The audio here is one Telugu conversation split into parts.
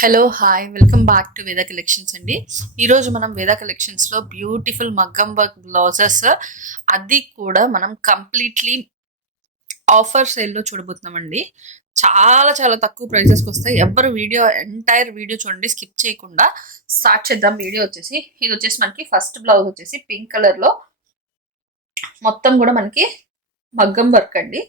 Hello hi welcome back to వేద కలెక్షన్స్ అండి. ఈరోజు మనం వేద కలెక్షన్స్లో బ్యూటిఫుల్ మగ్గం వర్క్ బ్లౌజెస్ అది కూడా మనం కంప్లీట్లీ ఆఫర్ సేల్లో చూడబోతున్నామండి. చాలా చాలా తక్కువ ప్రైజెస్కి వస్తాయి. ఎవరు ఎంటైర్ వీడియో చూడండి, స్కిప్ చేయకుండా స్టార్ట్ చేద్దాం. వీడియో వచ్చేసి ఇది వచ్చేసి మనకి ఫస్ట్ బ్లౌజ్ వచ్చేసి పింక్ కలర్లో మొత్తం కూడా మనకి మగ్గం వర్క్ అండి.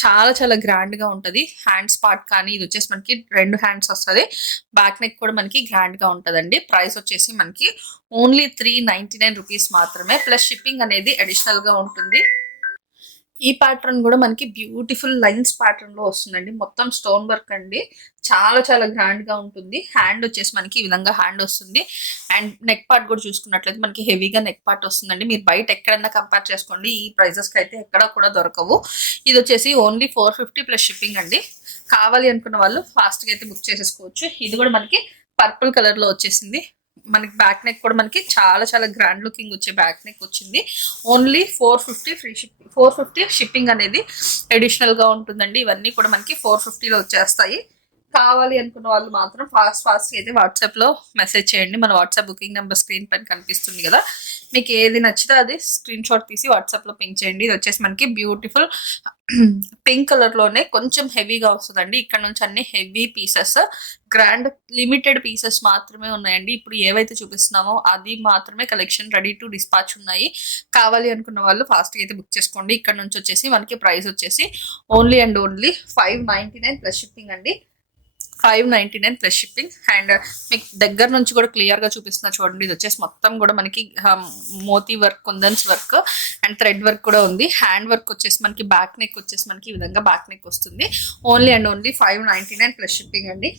చాలా చాలా గ్రాండ్ గా ఉంటది. హ్యాండ్స్ పార్ట్ కానీ ఇది వచ్చేసి మనకి 2 హ్యాండ్స్ వస్తుంది. బ్యాక్ నెక్ కూడా మనకి గ్రాండ్ గా ఉంటదండి. ప్రైస్ వచ్చేసి మనకి ఓన్లీ 399 రూపీస్ మాత్రమే, ప్లస్ షిప్పింగ్ అనేది అడిషనల్ గా ఉంటుంది. ఈ ప్యాటర్న్ కూడా మనకి బ్యూటిఫుల్ లైన్స్ ప్యాటర్న్ లో వస్తుందండి. మొత్తం స్టోన్ వర్క్ అండి. చాలా చాలా గ్రాండ్ గా ఉంటుంది. హ్యాండ్ వచ్చేసి మనకి ఈ విధంగా హ్యాండ్ వస్తుంది. అండ్ నెక్ పార్ట్ కూడా చూసుకున్నట్లయితే మనకి హెవీగా నెక్ పార్ట్ వస్తుందండి. మీరు బయట ఎక్కడన్నా కంపేర్ చేసుకోండి, ఈ ప్రైజెస్ కి అయితే ఎక్కడ కూడా దొరకవు. ఇది వచ్చేసి ఓన్లీ 450 ప్లస్ షిప్పింగ్ అండి. కావాలి అనుకున్న వాళ్ళు ఫాస్ట్ గా అయితే బుక్ చేసేసుకోవచ్చు. ఇది కూడా మనకి పర్పుల్ కలర్ లో వచ్చేసింది. మనకి బ్యాక్ నెక్ కూడా మనకి చాలా చాలా గ్రాండ్ లుకింగ్ వచ్చే బ్యాక్ నెక్ వచ్చింది. ఓన్లీ 450 ఫ్రీ షిప్పింగ్, 450 షిప్పింగ్ అనేది అడిషనల్ గా ఉంటుందండి. ఇవన్నీ కూడా మనకి 450లో వచ్చేస్తాయి. కావాలి అనుకున్న వాళ్ళు మాత్రం ఫాస్ట్ అయితే వాట్సాప్ లో మెసేజ్ చేయండి. మన వాట్సాప్ బుకింగ్ నెంబర్ స్క్రీన్ పైన కనిపిస్తుంది కదా, మీకు ఏది నచ్చితే అది స్క్రీన్ షాట్ తీసి వాట్సాప్ లో పింక్ చేయండి. ఇది వచ్చేసి మనకి బ్యూటిఫుల్ పింక్ కలర్ లోనే కొంచెం హెవీగా వస్తుందండి. ఇక్కడ నుంచి అన్ని heavy pieces, grand limited pieces మాత్రమే ఉన్నాయండి. ఇప్పుడు ఏవైతే చూపిస్తున్నామో అది మాత్రమే కలెక్షన్ రెడీ టు డిస్పాచ్ ఉన్నాయి. కావాలి అనుకున్న వాళ్ళు ఫాస్ట్ గా అయితే బుక్ చేసుకోండి. ఇక్కడ నుంచి వచ్చేసి మనకి ప్రైస్ వచ్చేసి only and only 599 plus shipping అండి. 599 ప్లస్ షిప్పింగ్. అండ్ మీకు దగ్గర నుంచి కూడా క్లియర్ గా చూపిస్తున్నా చూడండి. ఇది వచ్చేసి మొత్తం కూడా మనకి moti work, kundans work and thread work కూడా ఉంది. హ్యాండ్ వర్క్ వచ్చేసి మనకి బ్యాక్ నెక్ వచ్చేసి మనకి ఈ విధంగా బ్యాక్ నెక్ వస్తుంది. Only and only 599 plus shipping అండి.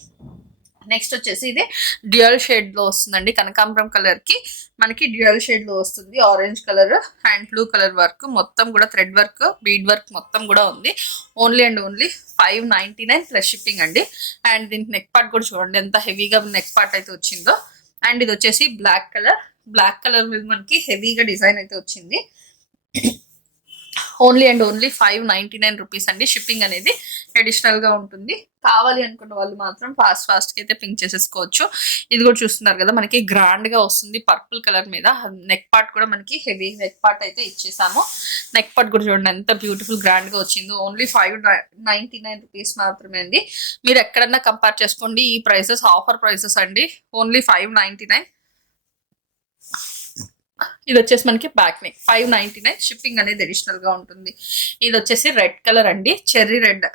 నెక్స్ట్ వచ్చేసి ఇది డ్యూయల్ షేడ్ లో వస్తుందండి. కనకాంబరం కలర్ కి మనకి డ్యూయల్ షేడ్ లో వస్తుంది. Orange colour and blue colour work, మొత్తం కూడా థ్రెడ్ వర్క్, బీడ్ వర్క్ మొత్తం కూడా ఉంది. Only and only 599 plus shipping అండి. అండ్ దీనికి నెక్ పార్ట్ కూడా చూడండి ఎంత హెవీగా నెక్ పార్ట్ అయితే వచ్చిందో. అండ్ ఇది వచ్చేసి బ్లాక్ కలర్ మీద మనకి హెవీగా డిజైన్ అయితే వచ్చింది. ఓన్లీ అండ్ ఓన్లీ 599 రూపీస్ అండి. షిప్పింగ్ అనేది అడిషనల్ గా ఉంటుంది. కావాలి అనుకున్న వాళ్ళు మాత్రం ఫాస్ట్ గా అయితే పింక్ చేసేసుకోవచ్చు. ఇది కూడా చూస్తున్నారు కదా, మనకి గ్రాండ్ గా వస్తుంది పర్పుల్ కలర్ మీద. నెక్ పార్ట్ కూడా మనకి హెవీ నెక్ పార్ట్ అయితే ఇచ్చేసాము. నెక్ పార్ట్ కూడా చూడండి ఎంత బ్యూటిఫుల్ గ్రాండ్ గా వచ్చింది. ఓన్లీ 599 రూపీస్ మాత్రమే అండి. మీరు ఎక్కడన్నా కంపేర్ చేసుకోండి, ఈ ప్రైసెస్ ఆఫర్ ప్రైసెస్ అండి. ఓన్లీ 599. ఇది వచ్చేసి మనకి బ్యాక్ నెక్ 599, షిప్పింగ్ అనేది అడిషనల్ గా ఉంటుంది. ఇది వచ్చేసి రెడ్ కలర్ అండి, చెర్రీ రెడ్.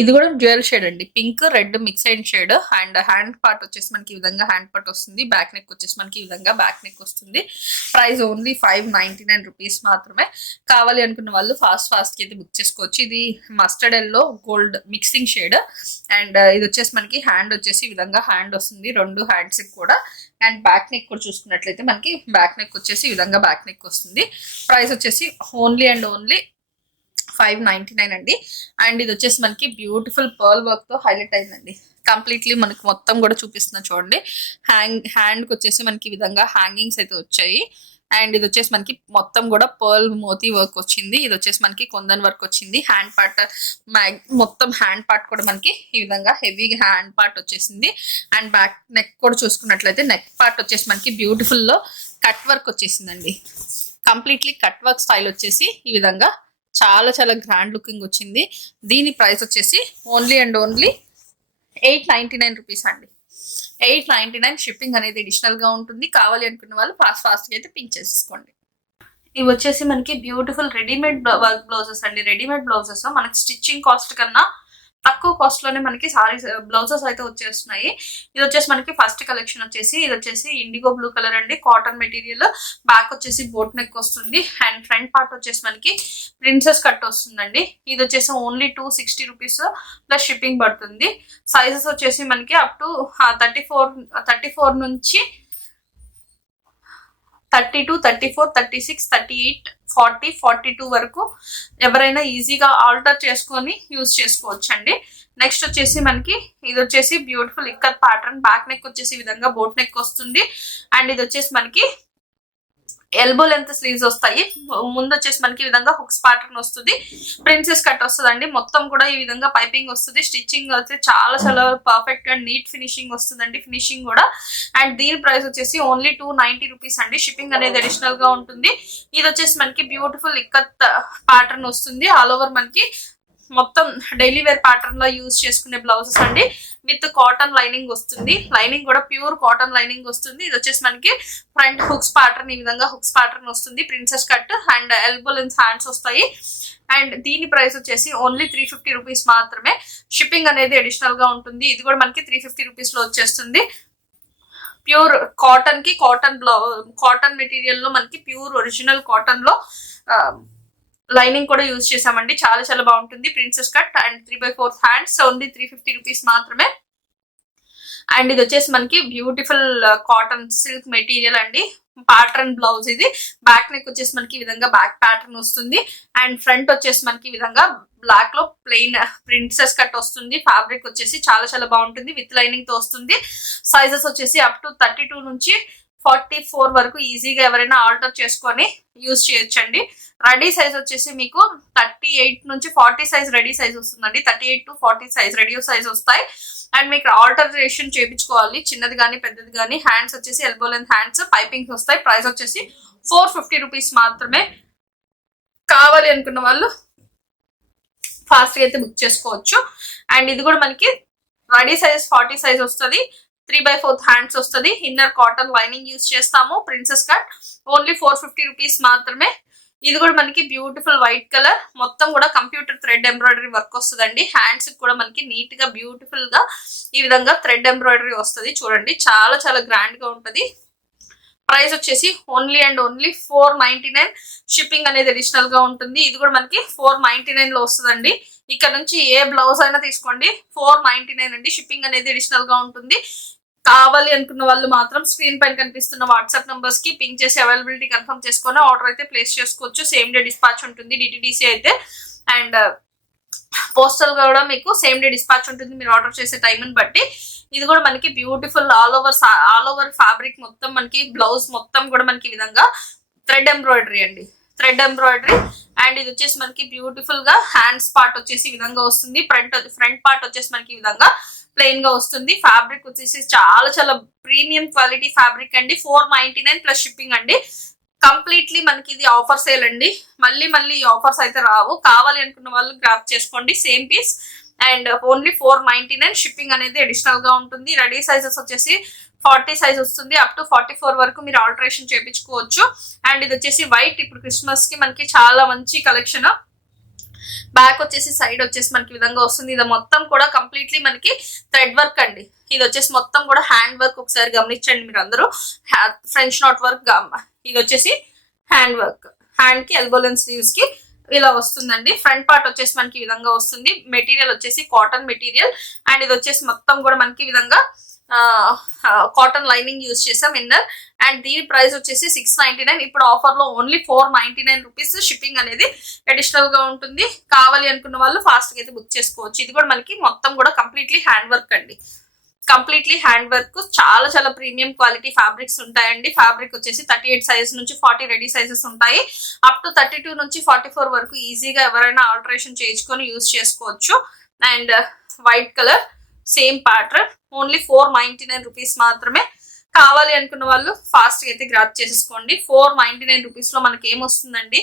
ఇది కూడా డ్యూయల్ షేడ్ అండి, పింక్ రెడ్ మిక్స్ అయిన షేడ్. అండ్ హ్యాండ్ పార్ట్ వచ్చేసి మనకి ఈ విధంగా హ్యాండ్ పార్ట్ వస్తుంది. బ్యాక్ నెక్ వచ్చేసి మనకి ఈ విధంగా బ్యాక్ నెక్ వస్తుంది. ప్రైస్ ఓన్లీ 599 రూపీస్ మాత్రమే. కావాలి అనుకున్న వాళ్ళు ఫాస్ట్ అయితే బుక్ చేసుకోవచ్చు. ఇది mustard yellow gold mixing shade. And ఇది వచ్చేసి మనకి హ్యాండ్ వచ్చేసి ఈ విధంగా హ్యాండ్ వస్తుంది, 2 హ్యాండ్స్ కూడా. అండ్ బ్యాక్ నెక్ కూడా చూసుకున్నట్లయితే మనకి బ్యాక్ నెక్ వచ్చేసి ఈ విధంగా బ్యాక్ నెక్ వస్తుంది. ప్రైస్ వచ్చేసి ఓన్లీ అండ్ ఓన్లీ 599 అండి. అండ్ ఇది వచ్చేసి మనకి బ్యూటిఫుల్ పర్ల్ వర్క్ తో హైలైట్ అయిందండి. కంప్లీట్లీ మనకి మొత్తం కూడా చూపిస్తున్నా చూడండి. హ్యాండ్ కి వచ్చేసి మనకి ఈ విధంగా హ్యాంగింగ్స్ అయితే వచ్చాయి. అండ్ ఇది వచ్చేసి మనకి మొత్తం కూడా పర్ల్ మోతీ వర్క్ వచ్చింది. ఇది వచ్చేసి మనకి కొందన్ వర్క్ వచ్చింది. హ్యాండ్ పార్ట్ మొత్తం హ్యాండ్ పార్ట్ కూడా మనకి ఈ విధంగా హెవీ హ్యాండ్ పార్ట్ వచ్చేసింది. అండ్ బ్యాక్ నెక్ కూడా చూసుకున్నట్లయితే నెక్ పార్ట్ వచ్చేసి మనకి బ్యూటిఫుల్ లో కట్ వర్క్ వచ్చేసిందండి. కంప్లీట్లీ కట్ వర్క్ స్టైల్ వచ్చేసి ఈ విధంగా చాలా చాలా గ్రాండ్ లుకింగ్ వచ్చింది. దీని ప్రైస్ వచ్చేసి ఓన్లీ అండ్ ఓన్లీ 899 రూపీస్ అండి. 899, షిప్పింగ్ అనేది అడిషనల్ గా ఉంటుంది. కావాలి అనుకున్న వాళ్ళు ఫాస్ట్ గా అయితే పింక్ చేసేసుకోండి. ఇవి వచ్చేసి మనకి బ్యూటిఫుల్ రెడీమేడ్ వర్క్ బ్లౌజెస్ అండి. రెడీమేడ్ బ్లౌజెస్ మనకి స్టిచ్చింగ్ కాస్ట్ కన్నా తక్కువ కాస్ట్ లోనే మనకి సారీస్ బ్లౌజెస్ అయితే వచ్చేస్తున్నాయి. ఇది వచ్చేసి మనకి ఫస్ట్ కలెక్షన్ వచ్చేసి ఇది వచ్చేసి ఇండిగో బ్లూ కలర్ అండి, కాటన్ మెటీరియల్. బ్యాక్ వచ్చేసి బోట్ నెక్ వస్తుంది. అండ్ ఫ్రంట్ పార్ట్ వచ్చేసి మనకి ప్రిన్సెస్ కట్ వస్తుందండి. ఇది వచ్చేసి ఓన్లీ 260 రూపీస్ ప్లస్ షిప్పింగ్ పడుతుంది. సైజెస్ వచ్చేసి మనకి అప్ టు 34 నుంచి 32, 34, 36, 38, 40, 42 వరకు ఎవరైనా ఈజీగా ఆల్టర్ చేసుకొని యూజ్ చేసుకోవచ్చు అండి. నెక్స్ట్ వచ్చేసి మనకి ఇది వచ్చేసి beautiful ikat pattern. Back neck వచ్చేసి ఈ విధంగా బోట్ నెక్ వస్తుంది. అండ్ ఇది వచ్చేసి మనకి ఎల్బో లెంత్ స్లీవ్స్ వస్తాయి. ముందు వచ్చేసి మనకి ఈ విధంగా హుక్స్ ప్యాటర్న్ వస్తుంది, ప్రిన్సెస్ కట్ వస్తుందండి. మొత్తం కూడా ఈ విధంగా పైపింగ్ వస్తుంది. స్టిచ్చింగ్ అయితే చాలా చాలా పర్ఫెక్ట్ అండ్ నీట్ ఫినిషింగ్ వస్తుందండి, ఫినిషింగ్ కూడా. అండ్ దీని ప్రైస్ వచ్చేసి ఓన్లీ 290 రూపీస్ అండి. షిప్పింగ్ అనేది అడిషనల్ గా ఉంటుంది. ఇది వచ్చేసి మనకి బ్యూటిఫుల్ ఇక్కత్ ప్యాటర్న్ వస్తుంది. ఆల్ ఓవర్ మనకి మొత్తం డైలీ వేర్ ప్యాటర్న్ లో యూజ్ చేసుకునే బ్లౌజెస్ అండి. విత్ కాటన్ లైనింగ్ వస్తుంది. లైనింగ్ కూడా ప్యూర్ కాటన్ లైనింగ్ వస్తుంది. ఇది వచ్చేసి మనకి ఫ్రంట్ హుక్స్ ప్యాటర్న్, ఈ విధంగా హుక్స్ ప్యాటర్న్ వస్తుంది. Princess cut and elbow length hands వస్తాయి. అండ్ దీని ప్రైస్ వచ్చేసి ఓన్లీ 350 రూపీస్ మాత్రమే. షిప్పింగ్ అనేది అడిషనల్ గా ఉంటుంది. ఇది కూడా మనకి 350 రూపీస్ లో వచ్చేస్తుంది. ప్యూర్ కాటన్ కి కాటన్ మెటీరియల్ లో మనకి ప్యూర్ ఒరిజినల్ కాటన్ లో లైనింగ్ కూడా యూజ్ చేసామండి. చాలా చాలా బాగుంటుంది. Princess cut and 3/4 hands only 350 rupees మాత్రమే. అండ్ ఇది వచ్చేసి మనకి బ్యూటిఫుల్ కాటన్ సిల్క్ మెటీరియల్ అండి. ప్యాటర్న్ బ్లౌజ్ ఇది. బ్యాక్ నెక్ వచ్చేసి మనకి ఈ విధంగా బ్యాక్ ప్యాటర్న్ వస్తుంది. అండ్ ఫ్రంట్ వచ్చేసి మనకి ఈ విధంగా బ్లాక్ లో ప్లెయిన్ ప్రిన్సెస్ కట్ వస్తుంది. ఫ్యాబ్రిక్ వచ్చేసి చాలా చాలా బాగుంటుంది. విత్ లైనింగ్ తో వస్తుంది. సైజెస్ వచ్చేసి అప్ టు 32 నుంచి 44 వరకు ఈజీగా ఎవరైనా ఆల్టర్ చేసుకొని యూజ్ చేయొచ్చండి. రెడీ సైజ్ వచ్చేసి మీకు 38 నుంచి 40 సైజ్ రెడీ సైజ్ వస్తుందండి. 38 to 40 సైజ్ రెడీ సైజ్ వస్తాయి. అండ్ మీకు ఆల్టరేషన్ చేయించుకోవాలి, చిన్నది కానీ పెద్దది కానీ. హ్యాండ్స్ వచ్చేసి ఎల్బో లెంత్ హ్యాండ్స్, పైపింగ్స్ వస్తాయి. ప్రైస్ వచ్చేసి 450 రూపీస్ మాత్రమే. కావాలి అనుకున్న వాళ్ళు ఫాస్ట్ గా అయితే బుక్ చేసుకోవచ్చు. అండ్ ఇది కూడా మనకి రెడీ సైజ్ 40 సైజ్ వస్తుంది. 3/4 హ్యాండ్స్ వస్తుంది. ఇన్నర్ కాటన్ లైనింగ్ యూజ్ చేస్తాము. ప్రిన్సెస్ కట్ ఓన్లీ 450 రూపీస్ మాత్రమే. ఇది కూడా మనకి బ్యూటిఫుల్ వైట్ కలర్, మొత్తం కూడా కంప్యూటర్ థ్రెడ్ ఎంబ్రాయిడరీ వర్క్ వస్తుందండి. హ్యాండ్స్ కూడా మనకి నీట్ గా బ్యూటిఫుల్ గా ఈ విధంగా థ్రెడ్ ఎంబ్రాయిడరీ వస్తుంది. చూడండి చాలా చాలా గ్రాండ్ గా ఉంటది. ప్రైస్ వచ్చేసి ఓన్లీ అండ్ ఓన్లీ 499. షిప్పింగ్ అనేది అడిషనల్ గా ఉంటుంది. ఇది కూడా మనకి 499 లో వస్తుందండి. ఇక్కడ నుంచి ఏ బ్లౌజ్ అయినా తీసుకోండి 499 అండి. షిప్పింగ్ అనేది అడిషనల్ గా ఉంటుంది. కావాలి అనుకున్న వాళ్ళు మాత్రం స్క్రీన్ పైన కనిపిస్తున్న వాట్సాప్ నంబర్స్ కి పింక్ చేసి అవైలబిలిటీ కన్ఫర్మ్ చేసుకొని ఆర్డర్ అయితే ప్లేస్ చేసుకోవచ్చు. సేమ్ డే డిస్పాచ్ ఉంటుంది డిటిడిసి అయితే. అండ్ పోస్టల్ కూడా మీకు సేమ్ డే డిస్పాచ్ ఉంటుంది మీరు ఆర్డర్ చేసే టైంని బట్టి. ఇది కూడా మనకి బ్యూటిఫుల్ ఆల్ ఓవర్ ఫ్యాబ్రిక్ మొత్తం మనకి బ్లౌజ్ మొత్తం కూడా మనకి ఈ విధంగా థ్రెడ్ ఎంబ్రాయిడరీ అండి, థ్రెడ్ ఎంబ్రాయిడరీ. అండ్ ఇది వచ్చేసి మనకి బ్యూటిఫుల్ గా హ్యాండ్స్ పార్ట్ వచ్చేసి ఈ విధంగా వస్తుంది. ఫ్రంట్ పార్ట్ వచ్చేసి మనకి ఈ విధంగా ప్లెయిన్ గా వస్తుంది. ఫ్యాబ్రిక్ వచ్చేసి చాలా చాలా ప్రీమియం క్వాలిటీ ఫ్యాబ్రిక్ అండి. 499 ప్లస్ షిప్పింగ్ అండి. కంప్లీట్లీ మనకి ఇది ఆఫర్ సేల్ అండి. మళ్ళీ మళ్ళీ ఈ ఆఫర్స్ అయితే రావు. కావాలి అనుకున్న వాళ్ళు గ్రాప్ చేసుకోండి same piece. And only 499. Shipping అనేది అడిషనల్ గా ఉంటుంది. రెడీ సైజెస్ వచ్చేసి 40 సైజ్ వస్తుంది. అప్ టు 44 వరకు మీరు ఆల్టరేషన్ చేయించుకోవచ్చు. అండ్ ఇది వచ్చేసి వైట్. ఇప్పుడు క్రిస్మస్ కి మనకి చాలా మంచి కలెక్షన్. బ్యాక్ వచ్చేసి సైడ్ వచ్చేసి మనకి విధంగా వస్తుంది. ఇది మొత్తం కూడా కంప్లీట్లీ మనకి థ్రెడ్ వర్క్ అండి. ఇది వచ్చేసి మొత్తం కూడా హ్యాండ్ వర్క్. ఒకసారి గమనించండి మీరు అందరూ. French knot work. ఇది వచ్చేసి హ్యాండ్ వర్క్. హ్యాండ్ కి ఎల్బో లెంత్ స్లీవ్స్ కి ఇలా వస్తుందండి. ఫ్రంట్ పార్ట్ వచ్చేసి మనకి ఈ విధంగా వస్తుంది. మెటీరియల్ వచ్చేసి కాటన్ మెటీరియల్. అండ్ ఇది వచ్చేసి మొత్తం కూడా మనకి ఈ విధంగా కాటన్ లైనింగ్ యూజ్ చేసాం ఇన్నర్. అండ్ దీని ప్రైస్ వచ్చేసి 699. ఇప్పుడు ఆఫర్ లో ఓన్లీ 499 రూపీస్. షిప్పింగ్ అనేది అడిషనల్ గా ఉంటుంది. కావాలి అనుకున్న వాళ్ళు ఫాస్ట్ గా అయితే బుక్ చేసుకోవచ్చు. ఇది కూడా మనకి మొత్తం కూడా కంప్లీట్లీ హ్యాండ్ వర్క్ అండి. Completely hand work. చాలా చాలా ప్రీమియం క్వాలిటీ ఫ్యాబ్రిక్స్ ఉంటాయండి. ఫ్యాబ్రిక్ వచ్చేసి 38 సైజ్ నుంచి 40 రెడీ సైజెస్ ఉంటాయి. అప్ టు 32 నుంచి 44 వరకు ఈజీగా ఎవరైనా ఆల్టరేషన్ చేయించుకొని యూజ్ చేసుకోవచ్చు. And white colour same pattern only 499 rupees మాత్రమే. కావాలి అనుకున్న వాళ్ళు ఫాస్ట్ గా అయితే గ్రాప్ చేసేసుకోండి. 499 రూపీస్ లో మనకి ఏమొస్తుందండి,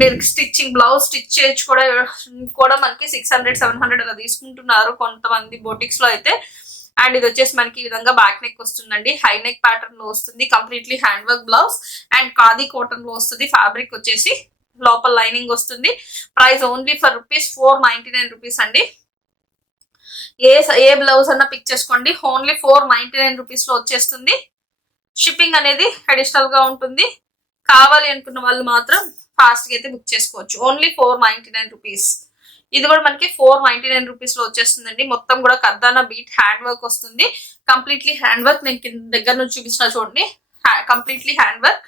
మీరు స్టిచ్చింగ్ బ్లౌజ్ స్టిచ్ చేయొచ్చు కూడా మనకి 600-700 అలా తీసుకుంటున్నారు కొంతమంది బోటిక్స్ లో అయితే. అండ్ ఇది వచ్చేసి మనకి ఈ విధంగా బ్యాక్ నెక్ వస్తుందండి. హై నెక్ ప్యాటర్న్ లో వస్తుంది. Completely hand work blouse. And khadi cotton లో వస్తుంది. ఫ్యాబ్రిక్ వచ్చేసి లోపల లైనింగ్ వస్తుంది. ప్రైస్ ఓన్లీ ఫర్ ₹499 రూపీస్ అండి. ఏ బ్లౌజ్ అన్నా పిక్ చేసుకోండి. ఓన్లీ 499 రూపీస్ లో వచ్చేస్తుంది. షిప్పింగ్ అనేది అడిషనల్ గా ఉంటుంది. కావాలి అనుకున్న వాళ్ళు మాత్రం ఫాస్ట్ గా అయితే బుక్ చేసుకోవచ్చు. Only 499 rupees. ఇది కూడా మనకి 499 రూపీస్ లో వచ్చేస్తుందండి. మొత్తం కూడా కర్దానా బీట్ హ్యాండ్ వర్క్ వస్తుంది. Completely hand work. నేను దగ్గర నుంచి చూపిస్తున్నా చూడండి. Completely hand work.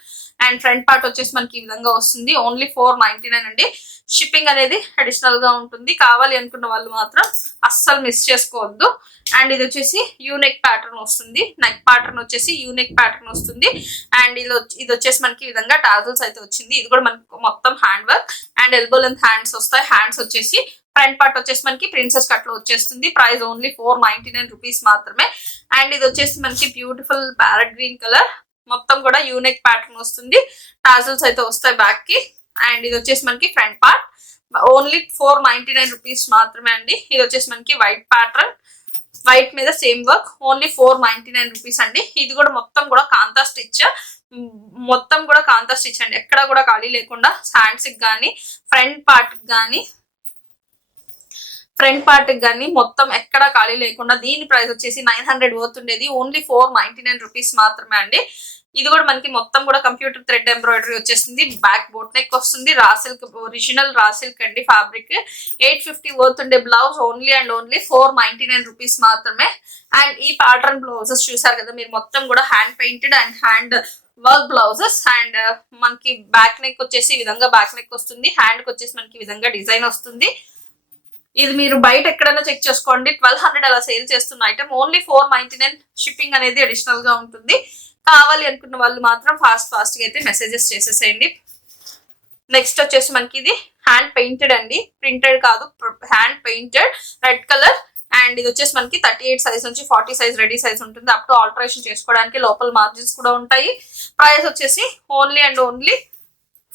And front part వచ్చేసి మనకి ఈ విధంగా వస్తుంది. ఓన్లీ 499 అండి. షిప్పింగ్ అనేది అడిషనల్ గా ఉంటుంది. కావాలి అనుకున్న వాళ్ళు మాత్రం అస్సలు మిస్ చేసుకోవద్దు. అండ్ ఇది వచ్చేసి యూనెక్ ప్యాటర్న్ వస్తుంది. నెక్ ప్యాటర్న్ వచ్చేసి యూనెక్ ప్యాటర్న్ వస్తుంది. అండ్ ఇది వచ్చేసి మనకి ఈ విధంగా టాజల్స్ అయితే వచ్చింది. ఇది కూడా మనకి మొత్తం hand work and elbow length hands వస్తాయి. హ్యాండ్స్ వచ్చేసి ఫ్రంట్ పార్ట్ వచ్చేసి మనకి ప్రిన్సెస్ కట్ లో వచ్చేస్తుంది. ప్రైస్ ఓన్లీ 499 రూపీస్ మాత్రమే. అండ్ ఇది వచ్చేసి మనకి బ్యూటిఫుల్ ప్యారెట్ గ్రీన్ కలర్, మొత్తం కూడా యూనిక్ ప్యాటర్న్ వస్తుంది. టాజల్స్ అయితే వస్తాయి బ్యాక్ కి. అండ్ ఇది వచ్చేసి మనకి ఫ్రంట్ పార్ట్ ఓన్లీ 499 రూపీస్ మాత్రమే అండి. ఇది వచ్చేసి మనకి వైట్ ప్యాటర్న్, వైట్ మీద సేమ్ వర్క్, ఓన్లీ 499 రూపీస్ అండి. ఇది కూడా మొత్తం కూడా కాంతా స్టిచ్, మొత్తం కూడా కాంతా స్టిచ్ అండి. ఎక్కడ కూడా ఖాళీ లేకుండా హ్యాండ్స్ కి కానీ ఫ్రంట్ పార్ట్ కానీ మొత్తం ఎక్కడ ఖాళీ లేకుండా. దీని ప్రైస్ వచ్చేసి 900 పోతుండేది, ఓన్లీ 499 రూపీస్ మాత్రమే అండి. ఇది కూడా మనకి మొత్తం కూడా కంప్యూటర్ థ్రెడ్ ఎంబ్రాయిడరీ వచ్చేస్తుంది. బ్యాక్ బోట్ నెక్ వస్తుంది. Raw silk, original raw silk అండి ఫ్యాబ్రిక్. 850 పోతుండే blouse only and only 499 rupees మాత్రమే. అండ్ ఈ ప్యాటర్న్ బ్లౌజెస్ చూసారు కదా మీరు, మొత్తం కూడా hand painted and hand work blouses. And మనకి బ్యాక్ నెక్ వచ్చేసి ఈ విధంగా బ్యాక్ నెక్ వస్తుంది. హ్యాండ్ కి వచ్చేసి మనకి ఈ విధంగా డిజైన్ వస్తుంది. ఇది మీరు బయట ఎక్కడైనా చెక్ చేసుకోండి, 1200 అలా సేల్ చేస్తున్న ఐటమ్ ఓన్లీ 499. షిప్పింగ్ అనేది అడిషనల్ గా ఉంటుంది. కావాలి అనుకున్న వాళ్ళు మాత్రం ఫాస్ట్ గా అయితే మెసేజెస్ చేసేసేయండి. నెక్స్ట్ వచ్చేసి మనకి ఇది హ్యాండ్ పెయింటెడ్ అండి, ప్రింటెడ్ కాదు, hand painted red colour. And ఇది వచ్చేసి మనకి 38 సైజ్ నుంచి 40 సైజ్ రెడీ సైజ్ ఉంటుంది. అప్ టు ఆల్టరేషన్ చేసుకోవడానికి లోపల మార్జిన్స్ కూడా ఉంటాయి. ప్రైస్ వచ్చేసి ఓన్లీ అండ్ ఓన్లీ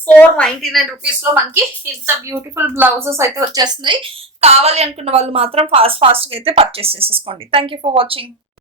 499 రూపీస్ లో మనకి ఇంత బ్యూటిఫుల్ బ్లౌజెస్ అయితే వచ్చేస్తున్నాయి. కావాలి అనుకున్న వాళ్ళు మాత్రం ఫాస్ట్ గా అయితే పర్చేస్ చేసేసుకోండి. Thank you for watching.